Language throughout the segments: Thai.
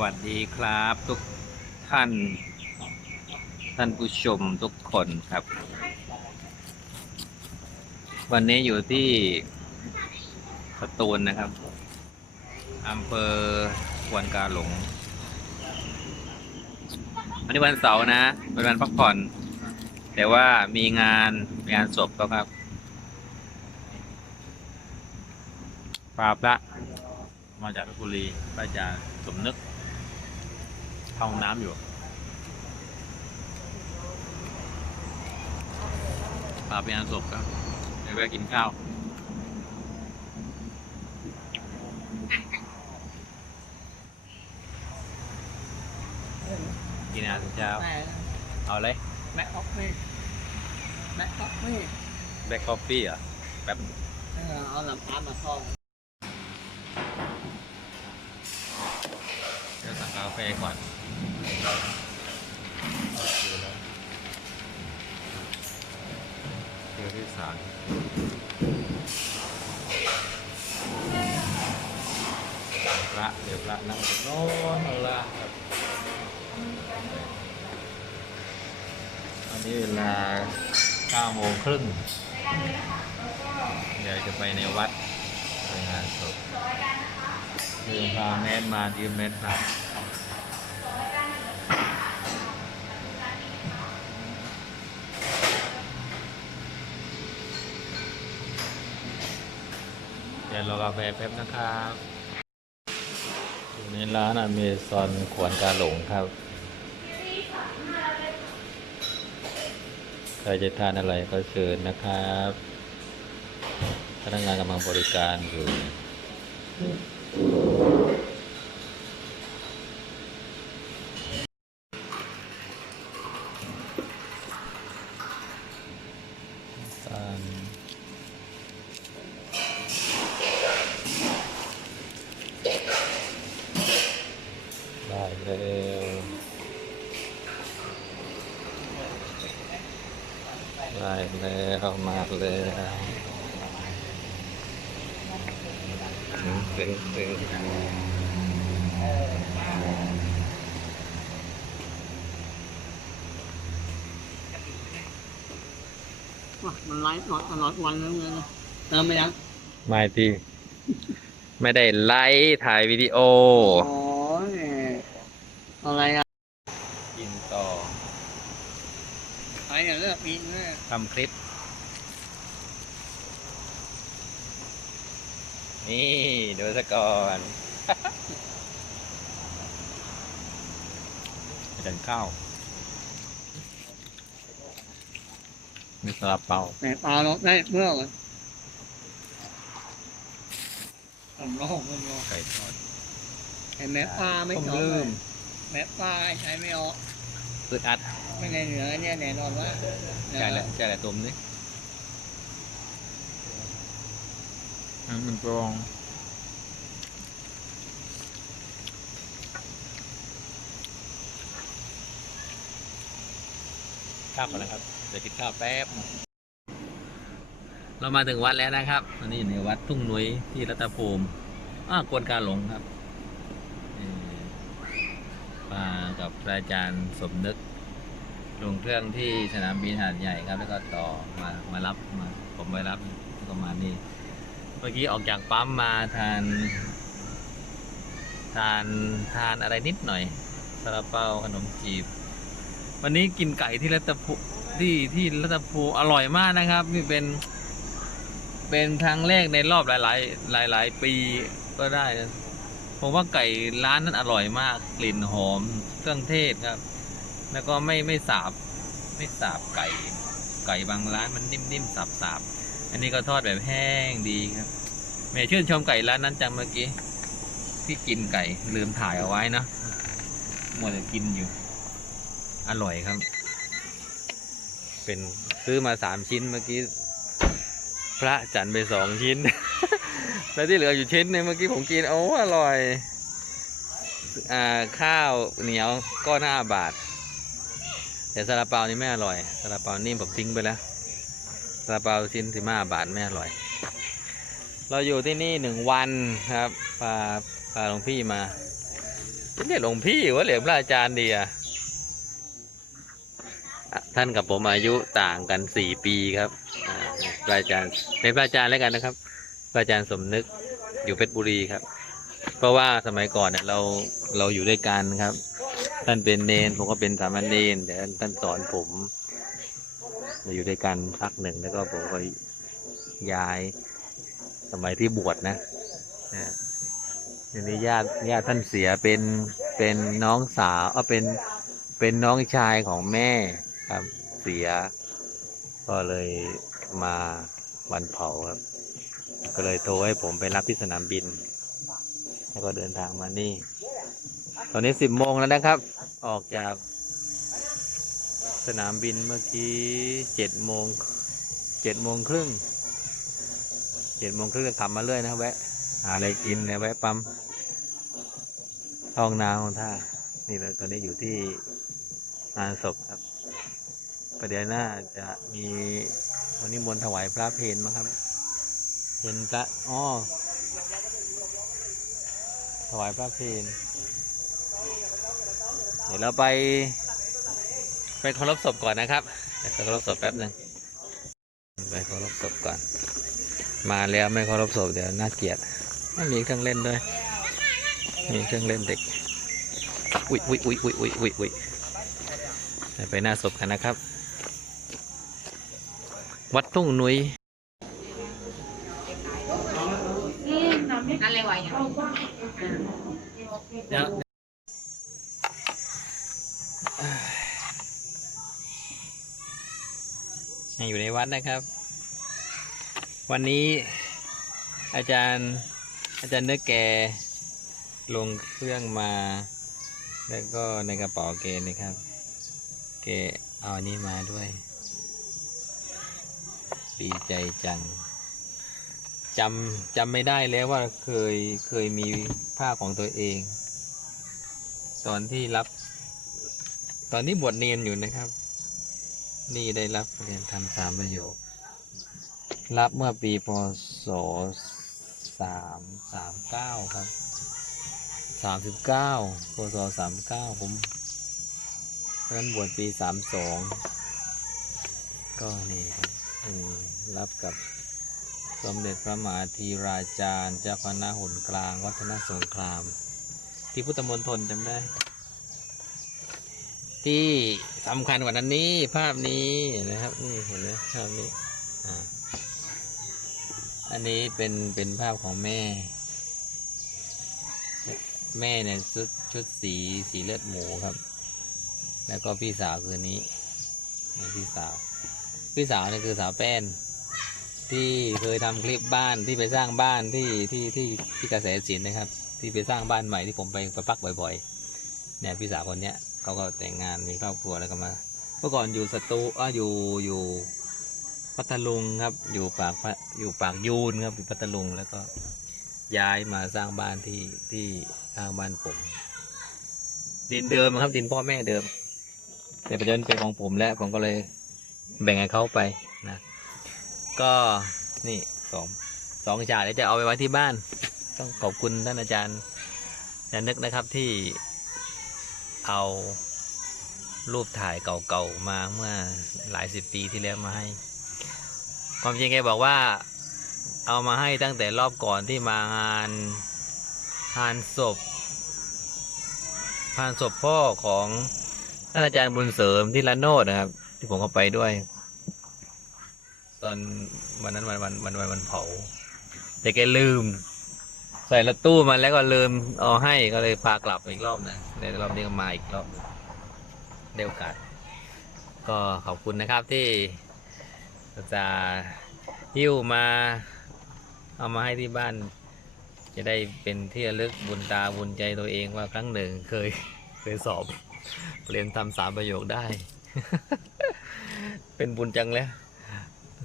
วัสดีครับทุกท่าน ท่านผู้ชมทุกคนครับ วันนี้อยู่ที่สตูลนะครับอำเภอควนกาหลงวันนี้วันเสาร์นะเป็นวันพักผ่อน แต่ว่ามีงานงานศพก็ครับปราบละมาจากเพชรบุรีพระอาจารย์สมนึก เข้าห้องน้ำอยู่พาไปงานศพครับเดี๋ยวแวะกินข้าวกินอาหารเช้าแม่เอาเลยแม่ออฟฟี่แม่ออฟฟี่แบล็คคอฟฟี่อะแป๊บเออเอาน้ำตาลมาทองเดี๋ยวสั่งกาแฟก่อน เที่ยวที่สามพระเดี๋ยวพระนั่งตรงโน้นละครับตอนนี้เวลา9โมงครึ่งเดี๋ยวจะไปในวัดไปงานศพยืมพาแมสมายืมแมสมา ดี๋ยวรอกาแฟแป๊บนะครับอยู่ในร้านอเมซอนขวนกาหลงครับ ใครจะทานอะไรก็เชิญนะครับ พนักงานกำลังบริการอยู่ ตามได้แล้ว ได้แล้วมาแล้วตึงตึงตึงว่ะมันไลฟ์ตลอดตลอดวันแล้วเลยนะเติมไปยังไม่ที่ ไม่ได้ไลฟ์ถ่ายวิดีโออะไรอะกินต่อไปเนี่ยเลือกปีนเนี่ย ทำคลิป นี่ ดูซะก่อนจันข้าวมีสลับเปาแม่ปลาเราได้เมื่อเลยผมร้องผมร้องไก่ทอดไอ้แม่ปลาไม่ผมจบลืเลมยแม่ปลาใช้ไม่ออก อึดอัดไม่ในเหนือเนี่ยแน่นอนว่าใจแหละใจแหละตุ่มนี่อันมันกรองข้าวก่อนนะครับ เดี๋ยวกินข้าวแป๊บ เรามาถึงวัดแล้วนะครับอันนี้อยู่ในวัดทุ่งนุ้ยที่รัตภูมิอ่ากวนกาหลงครับเอ่อ มากับพระอาจารย์สมนึกลงเครื่องที่สนามบินหาดใหญ่ครับ แล้วก็ต่อมามารับมาผมไปรับแล้วก็มาณนี่เมื่อกี้ออกจากปั๊มมาทานทานทานอะไรนิดหน่อยซาลาเปาขนมจีบ วันนี้กินไก่ที่รัตภูที่ที่รัตภูอร่อยมากนะครับ นี่เป็น เป็นครั้งแรกในรอบหลายหลายหลาย ๆ ปีก็ได้ ผมว่าไก่ร้านนั้นอร่อยมาก กลิ่นหอมเครื่องเทศครับ แล้วก็ไม่ไม่สาบ ไม่สาบไก่ ไก่บางร้านมันนิ่มๆสาบๆอันนี้ก็ทอดแบบแห้งดีครับแม่ชื่นชมไก่ร้านนั้นจังเมื่อกี้ที่กินไก่ลืมถ่ายเอาไว้นะมัวแต่กินอยู่ อร่อยครับ เป็นซื้อมาสามชิ้นเมื่อกี้ พระจันไปสองชิ้น แล้วที่เหลืออยู่ชิ้นนึงเมื่อกี้ผมกินโอ้อร่อยอ่าข้าวเหนียวก็หน้าบาท แต่ซาลาเปานี่ไม่อร่อยซาลาเปานี่ผมทิ้งไปแล้วซาลาเปาชิ้นสิบห้าบาทไม่อร่อย เราอยู่ที่นี่หนึ่งวันครับพาพาหลวงพี่มาจะเรียกหลวงพี่ว่าเรียกพระอาจารย์ดีอะท่านกับผมอายุต่างกันสี่ปีครับอาพระอาจารย์เป็นพระอาจารย์แล้วกันนะครับ อาจารย์สมนึกอยู่เพชรบุรีครับ เพราะว่าสมัยก่อนเนี่ยเราเราอยู่ด้วยกันครับ ท่านเป็นเนนผมก็เป็นสามเณรแต่ท่านสอนผมเราอยู่ด้วยกันพักหนึ่งแล้วก็ผมก็ย้าย สมัยที่บวชนะเนี่ยทีนี้ญาติญาติท่านเสียเป็นเป็นน้องสาวเออเป็นเป็นน้องชายของแม่ครับเสีย ก็เลยมาวันเผาครับ ก็เลยโทรให้ผมไปรับที่สนามบิน แล้วก็เดินทางมานี่ ตอนนี้สิบโมงแล้วนะครับ ออกจากสนามบินเมื่อกี้เจ็ดโมงเจ็ดโมงครึ่งเจ็ดโมงครึ่งก็ขับมาเรื่อยนะแวะหาอะไรกินนะแวะปั๊มห้องน้ำของท่านี่แหละตอนนี้อยู่ที่งานศพครับประเดี๋ยวหน้าจะมีวันนี้มนถวายพระเพลมั้งครับ เพนพระอ๋อถวายพระเพลเดี๋ยวเราไป ไปเคารพศพก่อนนะครับเดี๋ยวไปเคารพศพแป๊บหนึ่งไปเคารพศพก่อน มาแล้วไม่เคารพศพเดี๋ยวน่าเกลียดไม่มีเครื่องเล่นด้วย มีเครื่องเล่นเด็กอุ้ยอุ้ยอุ้ยอุ้ยอุ้ยอุ้ยอุ้ยเดี๋ยวไปหน้าศพกันนะครับ วัดทุ่งนุ้ย อะไรวะเนี่ยเดี๋ยวยังอยู่ในวัดนะครับ วันนี้อาจารย์อาจารย์เนื้อแกลงเครื่องมา แล้วก็ในกระเป๋าเกนะครับ เกเอาอันนี้มาด้วย ดีใจจัง จำจำไม่ได้แล้วว่าเคยเคยมีผ้าของตัวเอง ตอนที่รับ ตอนที่บวชเนียนอยู่นะครับ นี่ได้รับเรียนทำสามประโยค รับเมื่อปีพศสามสามเก้าครับสามสิบเก้าพศสามเก้าผมเพราะนั้นบวชปีสามสองก็นี่ครับรับกับ สมเด็จพระมหาธีราจารย์ เจ้าคณะหนกลาง วัฒนสงคราม ที่พุทธมณฑลจำได้ ที่สำคัญกว่านั้นนี้ภาพนี้นะครับนี่เห็นไหมภาพนี้อ่าอันนี้เป็นเป็นภาพของแม่ แม่เนี่ยชุดชุดสีสีเลือดหมูครับ แล้วก็พี่สาวคือนี้ พี่สาว พี่สาวเนี่ยคือสาวแป้น ที่เคยทำคลิปบ้านที่ไปสร้างบ้านที่ที่ที่ที่กระแสสินนะครับ ที่ไปสร้างบ้านใหม่ที่ผมไปไปพักบ่อยๆเนี่ยพี่สาวคนเนี้ยเขาก็แต่งงานมีครอบครัวแล้วก็มา เมื่อก่อนอยู่สตูอะอยู่อยู่พัทลุงครับ อยู่ปากพระอยู่ปากยูนครับอยู่พัทลุงแล้วก็ย้ายมาสร้างบ้านที่ที่ข้างบ้านผม ดินเดิมครับดินพ่อแม่เดิม แต่ปัจจุบันเป็นของผมแล้วผมก็เลยแบ่งให้เขาไป ก็นี่สองสองฉากเดี๋ยวจะเอาไปไว้ที่บ้าน ต้องขอบคุณท่านอาจารย์อานึกนะครับที่เอารูปถ่ายเก่าๆมาเมื่อหลายสิบปีที่แล้วมาให้ ความจริงแกบอกว่าเอามาให้ตั้งแต่รอบก่อนที่มางานงานศพงานศพพ่อของท่านอาจารย์บุญเสริมที่ละโนดนะครับ ที่ผมก็ไปด้วย ตอนวันนั้นวันวันวันวันวันเผาแต่แกลืม ใส่รถตู้มาแล้วก็ลืมเอาให้ก็เลยพากลับอีกรอบหนึงในรอบนี้ก็มาอีกรอบได้โอกาส ก็ขอบคุณนะครับที่จะหิ้วมาเอามาให้ที่บ้าน จะได้เป็นที่ระลึกบุญตาบุญใจตัวเองว่าครั้งหนึ่งเคยเคยสอบเรียนทำสามประโยคได้ เป็นบุญจังแล้ว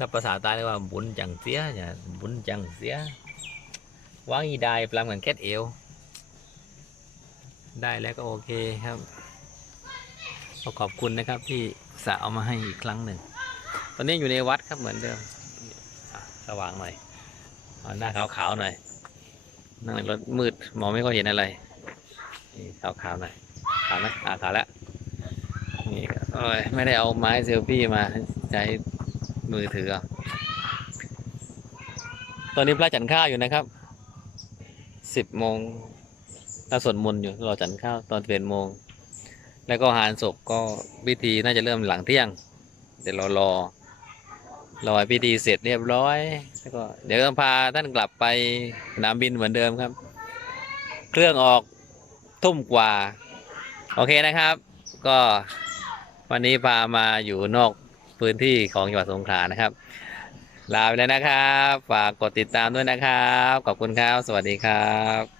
ถ้าภาษาใต้เรียกว่าบุญจังเสียเนี่ยบุญจังเสียวางอีได้ปลาเหมือนแคทเอว ได้แล้วก็โอเคครับก็ขอบคุณนะครับที่สะเอามาให้อีกครั้งหนึ่ง ตอนนี้อยู่ในวัดครับเหมือนเดิมสว่างหน่อยหน้าขาวๆหน่อยนั่งรถมืดมองไม่ค่อยเห็นอะไรขาวขาวๆหน่อยขาวไหมอ่าขาวแล้วนี่ไม่ได้เอาไม้เซลฟี่มาใช้ มือถือ ตอนนี้พระจันทร์ข้าวอยู่นะครับ สิบโมงถ้าสวดมนต์อยู่รอจันทร์ข้าวตอนเป็นโมง แล้วก็หารศพก็พิธีน่าจะเริ่มหลังเที่ยง เดี๋ยวเรารอรอให้พิธีเสร็จเรียบร้อย แล้วก็เดี๋ยวต้องพาท่านกลับไปสนามบินเหมือนเดิมครับ เครื่องออกทุ่มกว่า โอเคนะครับ ก็วันนี้พามาอยู่นอก พื้นที่ของจังหวัดสงขลานะครับ ลาไปแล้วนะครับ ฝากกดติดตามด้วยนะครับ ขอบคุณครับ สวัสดีครับ